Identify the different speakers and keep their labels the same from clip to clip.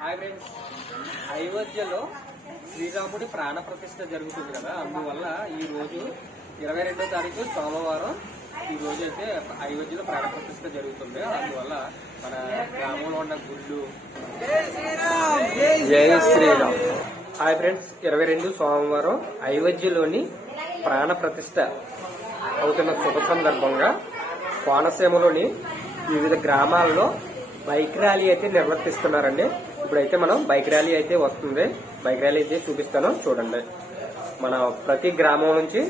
Speaker 1: Hi friends అయోధ్యలో శ్రీరాముడి ప్రాణ ప్రతిష్ట జరుగుతుంది కదా. అందువల్ల ఈ రోజు ఇరవై రెండో తారీఖు సోమవారం. ఈ రోజు అయితే అయోధ్యలో ప్రాణ ప్రతిష్ట జరుగుతుంది. అందువల్ల మన గ్రామంలో ఉన్న గుళ్ళు జై శ్రీరామ్. హాయ్ ఫ్రెండ్స్ ఇరవై రెండు సోమవారం అయోధ్యలోని ప్రాణ ప్రతిష్ట అవుతున్న శుభ సందర్భంగా కోనసీమలోని వివిధ గ్రామాల్లో బైక్ ర్యాలీ అయితే నిర్వర్తిస్తున్నారండి. ఇప్పుడైతే మనం బైక్ ర్యాలీ అయితే వస్తుంది. బైక్ ర్యాలీ అయితే చూపిస్తాను. చూడండి. మన ప్రతి గ్రామం నుంచి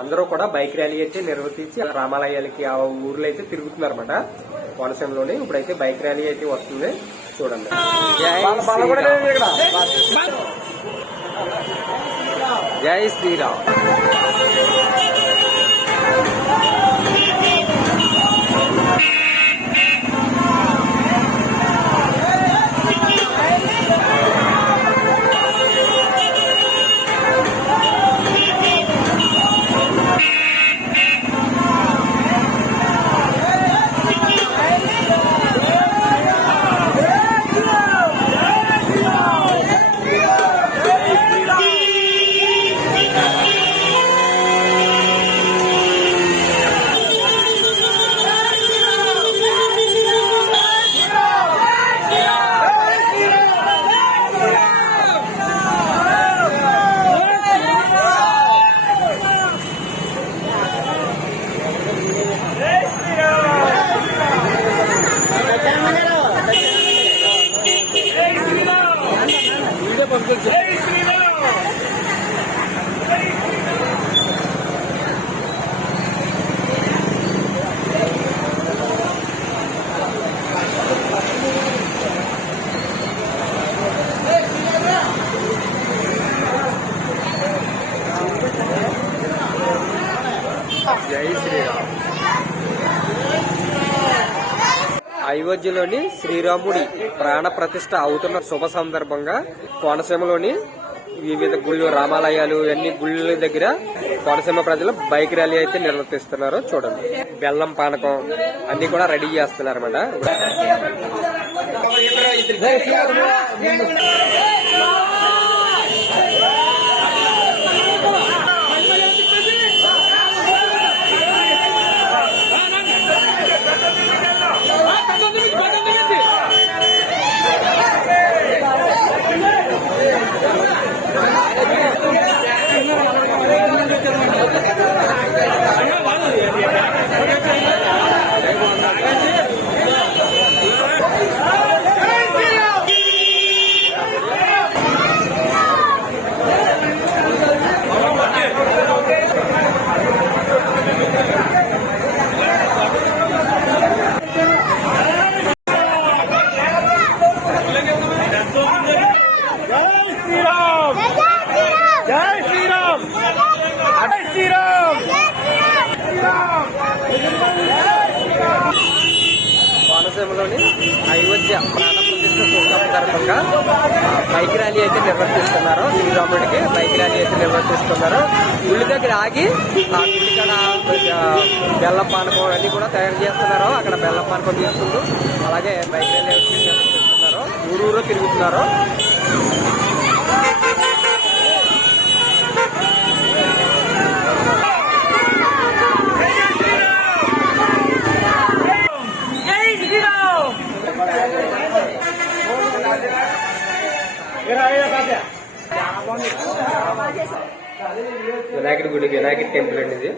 Speaker 1: అందరూ కూడా బైక్ ర్యాలీ అయితే నిర్వర్తించి రామాలయాలకి ఆ ఊర్లో అయితే తిరుగుతున్నారు అనమాట కోనసీమలోని ఇప్పుడైతే బైక్ ర్యాలీ అయితే వస్తుంది. చూడండి. జై శ్రీరామ్. జై శ్రీరామ్. అయోధ్యలోని శ్రీరాముడి ప్రాణ ప్రతిష్ట అవుతున్న శుభ సందర్భంగా కోనసీమలోని వివిధ గుళ్ళు రామాలయాలు అన్ని గుళ్ళ దగ్గర కోనసీమ ప్రజలు బైక్ ర్యాలీ అయితే నిర్వర్తిస్తున్నారు. చూడండి. బెల్లం పానకం అన్ని కూడా రెడీ చేస్తున్నారు అన్నమాట మధ్య ప్రాణ ప్రతిష్ఠ శుభ బైక్ ర్యాలీ అయితే నిర్వర్తిస్తున్నారు. శ్రీరాముడికి బైక్ ర్యాలీ అయితే నిర్వర్తిస్తున్నారు. గుడి దగ్గర ఆగి ఆ గుడి కాడ బెల్లం పానకం అన్ని కూడా తయారు చేస్తున్నారు. అక్కడ బెల్లం పానకం తీసుకుంటూ అలాగే బైక్ ర్యాలీ అయితే నిర్వర్తిస్తున్నారు. ఊరూరు తిరుగుతున్నారు
Speaker 2: జై శ్రీరామ్
Speaker 1: వినాయకుడి గుడి వినాయకుడి టెంపుల్ అండి ఇది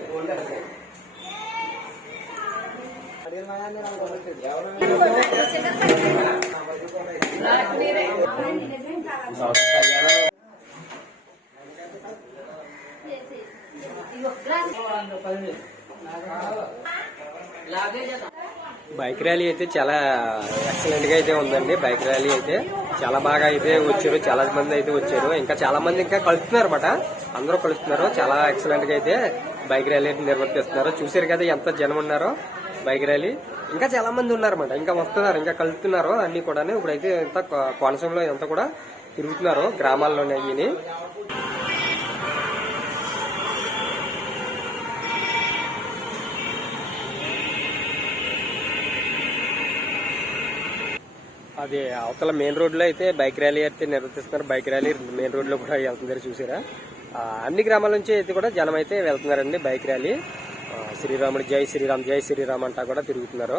Speaker 1: బైక్ ర్యాలీ అయితే చాలా ఎక్సలెంట్గా అయితే ఉందండి. బైక్ ర్యాలీ అయితే చాలా బాగా అయితే వచ్చారు. చాలా మంది అయితే వచ్చారు. ఇంకా చాలా మంది ఇంకా కలుస్తున్నారు అనమాట అందరూ కలుస్తున్నారు. చాలా ఎక్సలెంట్గా అయితే బైక్ ర్యాలీ అయితే నిర్వర్తిస్తున్నారు. చూసారు కదా ఎంత జనం ఉన్నారో బైక్ ర్యాలీ. ఇంకా చాలా మంది ఉన్నారన్నమాట. ఇంకా వస్తున్నారు ఇంకా కలుస్తున్నారు అన్ని కూడా ఇప్పుడైతే ఎంత కోనసీమలో ఎంత కూడా తిరుగుతున్నారు గ్రామాల్లోనే అయ్యి అది అవతల మెయిన్ రోడ్లో అయితే బైక్ ర్యాలీ అయితే నిర్వర్తిస్తున్నారు బైక్ ర్యాలీ మెయిన్ రోడ్లో కూడా వెళ్తున్నారు చూసారా? అన్ని గ్రామాల నుంచి అయితే కూడా జనం అయితే వెళ్తున్నారండి బైక్ ర్యాలీ. శ్రీరాముడు జై శ్రీరామ్ జై శ్రీరామ్ అంటా కూడా తిరుగుతున్నారు.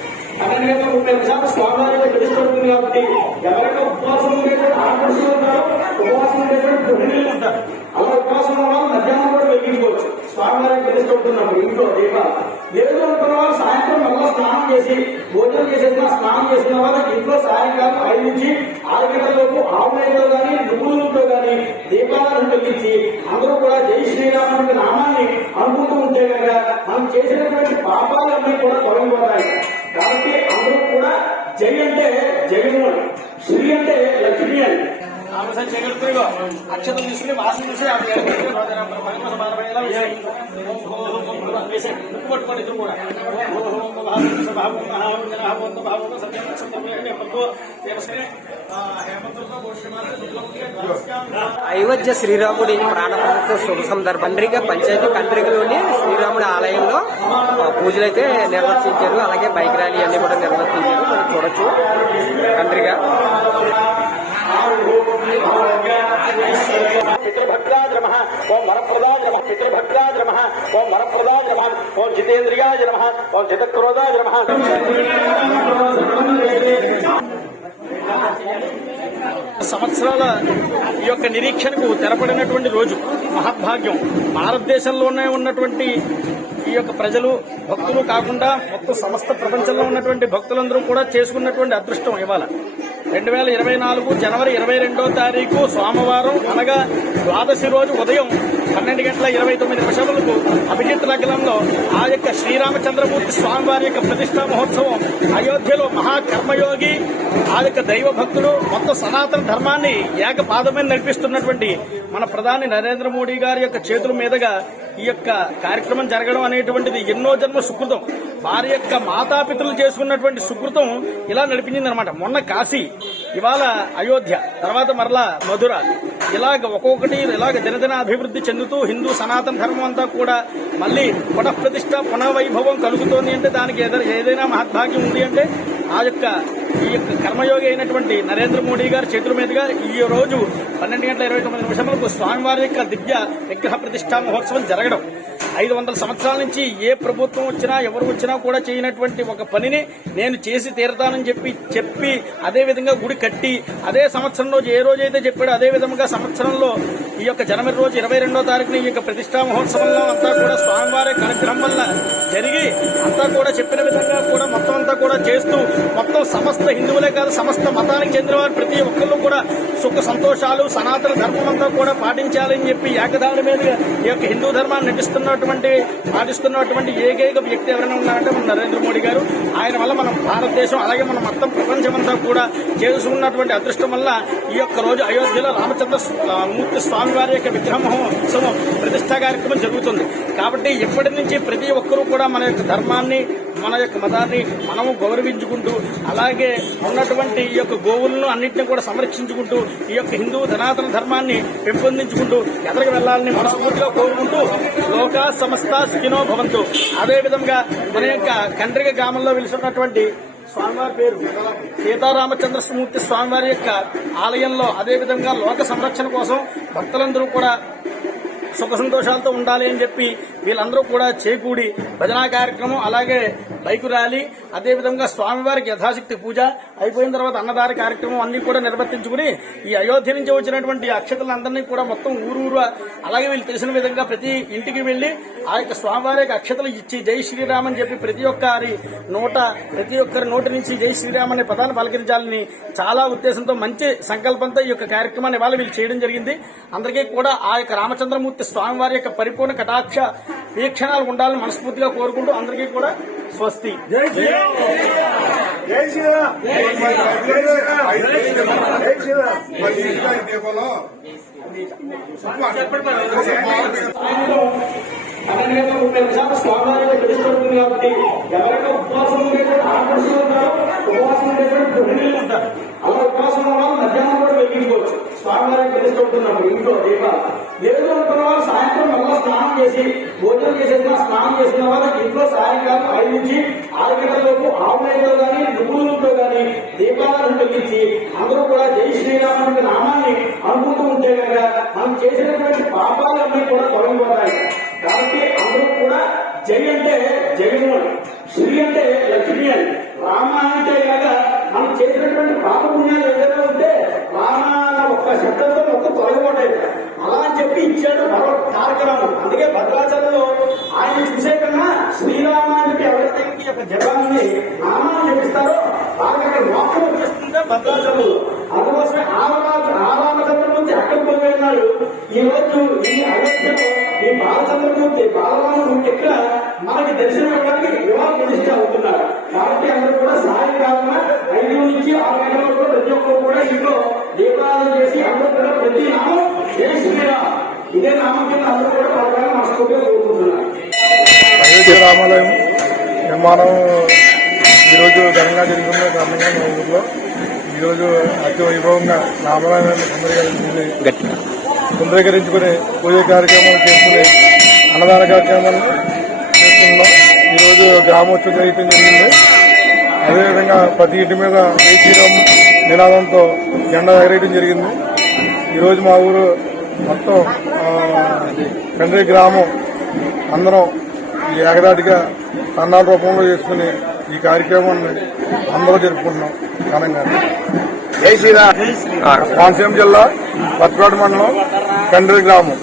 Speaker 2: అనగా ముప్పై నిమిషాలు స్వామివారి తెలుసుకుంటుంది కాబట్టి ఎవరైనా ఉపవాసం ఉండేటువంటి ఆకర్షణ ఉంటారో ఉపవాసం ఉండేటువంటి గృహిణులు ఉంటారు అలా ఉపవాసం ఉన్న వాళ్ళు మధ్యాహ్నం కూడా వెలిగించుకోవచ్చు స్వామివారికి తెలుసుకుంటున్నప్పుడు ఇంట్లో దీపాలు లేదు అనుకున్న వాళ్ళు సాయంత్రం మళ్ళీ స్నానం చేసి భోజనం చేసేసిన స్నానం చేసిన వాళ్ళకి ఇంట్లో సాయంకాలం ఐదు నుంచి ఆరు గంటల గంటలలోపు ఆవు నెయ్యితో కానీ నువ్వులతో కానీ దీపాలను పెట్టించి అందరూ కూడా జై శ్రీరాముడి నామాన్ని అనుకుంటూ ఉంటే కనుక మనం చేసినటువంటి పాపాలన్నీ కూడా తొలగిపోతాయి. కాబట్టి అందరూ కూడా జై అంటే జగన్మోహన్ శ్రీ అంటే ఆమె చేయగలుగుతాయో అక్షతం తీసుకుని మాసం చూసి ఆమె పట్టుకోండి ఇద్దరు కూడా.
Speaker 1: అయోధ్య శ్రీరాముడి ప్రాణ ప్రతిష్ఠ శుభ సందర్భంగా పంచాయతీ కండ్రికలోని శ్రీరాముడి ఆలయంలో పూజలు అయితే నిర్వర్తించారు. అలాగే బైక్ ర్యాలీ అన్ని కూడా నిర్వర్తించారు. మనం చూడొచ్చు కండ్రిక
Speaker 2: పితృభక్తాయ నమ ఓం వరప్రదాయ నమ పితృభక్తాయ నమ ఓం వరప్రదాయ నమ ఓం జితేంద్రియాయ నమ ఓం జితక్రోధాయ నమ సంవత్సరాల ఈ యొక్క నిరీక్షణకు తెరపడినటువంటి రోజు మహద్భాగ్యం. భారతదేశంలోనే ఉన్నటువంటి ఈ యొక్క ప్రజలు భక్తులు కాకుండా మొత్తం సమస్త ప్రపంచంలో ఉన్నటువంటి భక్తులందరూ కూడా చేసుకున్నటువంటి అదృష్టం ఇవాళ. రెండు వేల ఇరవై నాలుగు జనవరి ఇరవై రెండో తారీఖు సోమవారం అనగా ద్వాదశి రోజు ఉదయం పన్నెండు గంటల ఇరవై తొమ్మిది నిమిషములకు అభిజిత్ నగరంలో ఆ యొక్క శ్రీరామచంద్రమూర్తి స్వామివారి యొక్క ప్రతిష్టా మహోత్సవం అయోధ్యలో మహాకర్మయోగి ఆ యొక్క దైవ భక్తుడు మొత్తం సనాతన ధర్మాన్ని ఏకపాదమైన నడిపిస్తున్నటువంటి మన ప్రధాని నరేంద్ర మోడీ గారి యొక్క చేతుల మీదుగా ఈ యొక్క కార్యక్రమం జరగడం అనేటువంటిది ఎన్నో జన్మ సుకృతం. వారి యొక్క మాతాపితలు చేసుకున్నటువంటి సుకృతం ఇలా నడిపించింది అనమాట మొన్న కాశీ ఇవాళ అయోధ్య తర్వాత మరలా మధుర. ఇలాగ ఒక్కొక్కటి ఇలాగ దినదిన అభివృద్ధి చెందుతూ హిందూ సనాతన ధర్మం అంతా కూడా మళ్ళీ పునఃప్రతిష్ట పునర్వైభవం కలుగుతోంది అంటే దానికి ఏదైనా ఏదైనా మహద్భాగ్యం ఉంది అంటే ఆ యొక్క ఈ యొక్క కర్మయోగి అయినటువంటి నరేంద్ర మోడీ గారి చేతుల మీదుగా ఈ రోజు పన్నెండు గంటల ఇరవై తొమ్మిది నిమిషములకు స్వామివారి యొక్క దివ్య విగ్రహ ప్రతిష్టా మహోత్సవం జరగడం. ఐదు వందల సంవత్సరాల నుంచి ఏ ప్రభుత్వం వచ్చినా ఎవరు వచ్చినా కూడా చేయనటువంటి ఒక పనిని నేను చేసి తీరతానని చెప్పి చెప్పి అదే విధంగా గుడి కట్టి అదే సంవత్సరం రోజు ఏ రోజైతే చెప్పాడో అదే విధంగా సంవత్సరంలో ఈ యొక్క జనవరి రోజు ఇరవై రెండో తారీఖున ఈ యొక్క ప్రతిష్టా మహోత్సవంలో అంతా కూడా స్వామివారి అనుగ్రహం వల్ల జరిగి అంతా కూడా చెప్పిన విధంగా కూడా మొత్తం అంతా కూడా చేస్తూ మొత్తం సమస్త హిందువులే కాదు సమస్త మతానికి చెందిన వారు ప్రతి ఒక్కళ్ళు కూడా సుఖ సంతోషాలు సనాతన ధర్మమంతా కూడా పాటించాలని చెప్పి ఏకదాని మీద ఈ యొక్క హిందూ ధర్మాన్ని నటిస్తున్నటువంటి పాటిస్తున్నటువంటి ఏకైక వ్యక్తి ఎవరైనా ఉన్నారంటే మన నరేంద్ర మోడీ గారు. ఆయన వల్ల మనం భారతదేశం అలాగే మన మొత్తం ప్రపంచమంతా కూడా చేసుకున్నటువంటి అదృష్టం వల్ల ఈ యొక్క రోజు అయోధ్యలో రామచంద్ర మూర్తి స్వామి వారి యొక్క విగ్రహం ఉత్సవం ప్రతిష్టా కార్యక్రమం జరుగుతుంది. కాబట్టి ఇప్పటి నుంచి ప్రతి ఒక్కరూ కూడా మన యొక్క ధర్మాన్ని మన యొక్క మతాన్ని మనము గౌరవించుకుంటూ అలాగే ఉన్నటువంటి ఈ యొక్క గోవులను అన్నింటినీ కూడా సంరక్షించుకుంటూ ఈ యొక్క హిందూ సనాతన ధర్మాన్ని పెంపొందించుకుంటూ ఎదరికి వెళ్ళాలని మనస్ఫూర్తిగా కోరుకుంటూ లోక సమస్త సుఖినో భవంతు. అదేవిధంగా మన యొక్క కండ్రిగ గ్రామంలో వెలిసినటువంటి స్వామివారి పేరు సీతారామచంద్రమూర్తి స్వామివారి యొక్క ఆలయంలో అదేవిధంగా లోక సంరక్షణ కోసం భక్తులందరూ కూడా సుఖ సంతోషాలతో ఉండాలి అని చెప్పి వీళ్ళందరూ కూడా చేకూడి భజనా కార్యక్రమం అలాగే బైకు ర్యాలీ అదేవిధంగా స్వామివారికి యథాశక్తి పూజ అయిపోయిన తర్వాత అన్నదాన కార్యక్రమం అన్ని కూడా నిర్వర్తించుకుని ఈ అయోధ్య నుంచి వచ్చినటువంటి అక్షతలందరినీ కూడా మొత్తం ఊరూరు అలాగే వీళ్ళు తెలిసిన విధంగా ప్రతి ఇంటికి వెళ్ళి ఆ యొక్క స్వామివారికి అక్షతలు ఇచ్చి జై శ్రీరామ్ అని చెప్పి ప్రతి ఒక్కరి నోట ప్రతి ఒక్కరి నోటి నుంచి జై శ్రీరామ్ అనే పదాన్ని పలకరించాలని చాలా ఉద్దేశంతో మంచి సంకల్పంతో ఈ యొక్క కార్యక్రమాన్ని ఇవాళ వీళ్ళు చేయడం జరిగింది. అందరికీ కూడా ఆ యొక్క రామచంద్రమూర్తి స్వామివారి యొక్క పరిపూర్ణ కటాక్ష వీక్షణాలు ఉండాలని మనస్ఫూర్తిగా కోరుకుంటూ అందరికీ కూడా స్వస్తి. స్వామివారి తెలుస్తుంది కాబట్టి ఎవరైనా ఉపవాసం ఉండేటువంటి ఆకర్షణ ఉంటారో. ఉపవాసం ఉండేటువంటి గృహిణులు ఉంటారు. అలా ఉపవాసం ఉన్న వాళ్ళు మధ్యాహ్నం కూడా వెలిగించుకోవచ్చు. స్వామివారికి తెలుసుకుంటున్నప్పుడు ఇంట్లో దీపాలు లేదు అనుకున్న వాళ్ళు సాయంత్రం మళ్ళీ స్నానం చేసి భోజనం చేసేసిన స్నానం చేసిన వాళ్ళకి ఇంట్లో సాయంకాలం ఐదు నుంచి ఆరు గంటలలోపు ఆవులతో కానీ నువ్వులతో కానీ దీపాలను వెలిగించి అందరూ కూడా జై శ్రీరాముడి నామాన్ని అనుకుంటూ ఉంటే కనుక మనం చేసినటువంటి పాపాలన్నీ కూడా తొలగిపోతాయి. కాబట్టి అందరూ కూడా జై అంటే జగన్మోహన్ శ్రీ అంటే లక్ష్మి అని. రామ అంటే కనుక మనం చేసినటువంటి పాప పుణ్యాలు ఏదైనా ఉంటే రామ అన్న ఒక్క శబ్దంతో మొత్తం తొలగిపోతాయి అలా అని చెప్పి ఇచ్చాడు మరో కార్యక్రమం అందుకే భద్రాచలంలో ఆయన చూసే కన్నా శ్రీరామ అని చెప్పి ఎవరైతే యొక్క జపాన్ని నామాన్ని జపిస్తారో వాళ్ళకి అక్కడ మోక్షం వచ్చేస్తుంటే భద్రాచలంలో. అందుకోసమే ఆవరాజు రామ- ఆ అక్కడ పోయినాడు ఈ రోజు ఈ అయోధ్యలో ఈ బాలచంద్రమూర్తి బాలరామూర్తి ఇక్కడ మనకి దర్శనం ఇవ్వడానికి వివాహ ప్రతిష్ట అవుతున్నారు. కాబట్టి అందరూ కూడా సాయంకాలం ఐదు నుంచి ఆరు గంటల వరకు ప్రతి ఒక్కరు కూడా ఇంట్లో దీపారాధన చేసి అందరూ కూడా ప్రతి నామం జై శ్రీరామ్. ఇదే అందరూ కూడా మనస్ఫూర్తిగా కోరుకుంటున్నారు.
Speaker 3: అయోధ్య రామాలయం నిర్మాణం ఈరోజు ఘనంగా జరుగుతున్న కారణంగా మా ఊర్లో ఈరోజు అతి వైభవంగా రామాలయాన్ని
Speaker 1: సుందరీకరించుకుని
Speaker 3: సుందరీకరించుకుని పూజ కార్యక్రమాలు చేసుకుని అన్నదాన కార్యక్రమాలు చేసుకున్నాం. ఈరోజు గ్రామోత్సవం జరగడం జరిగింది. అదేవిధంగా ప్రతి ఇంటి మీద జై శ్రీరామ్ నినాదంతో జెండా ఎగరేయడం జరిగింది. ఈరోజు మా ఊరు మొత్తం కండ్రి గ్రామం. అందరం ఈ ఏకదాటిగా కన్నాల రూపంలో చేసుకుని ఈ కార్యక్రమాన్ని అందరూ జరుపుకుంటున్నాం ఘనంగా.
Speaker 4: జై శ్రీరామ్.
Speaker 3: కోనసీమ జిల్లా పత్తిపాడు మండలం కండ్రి గ్రామం.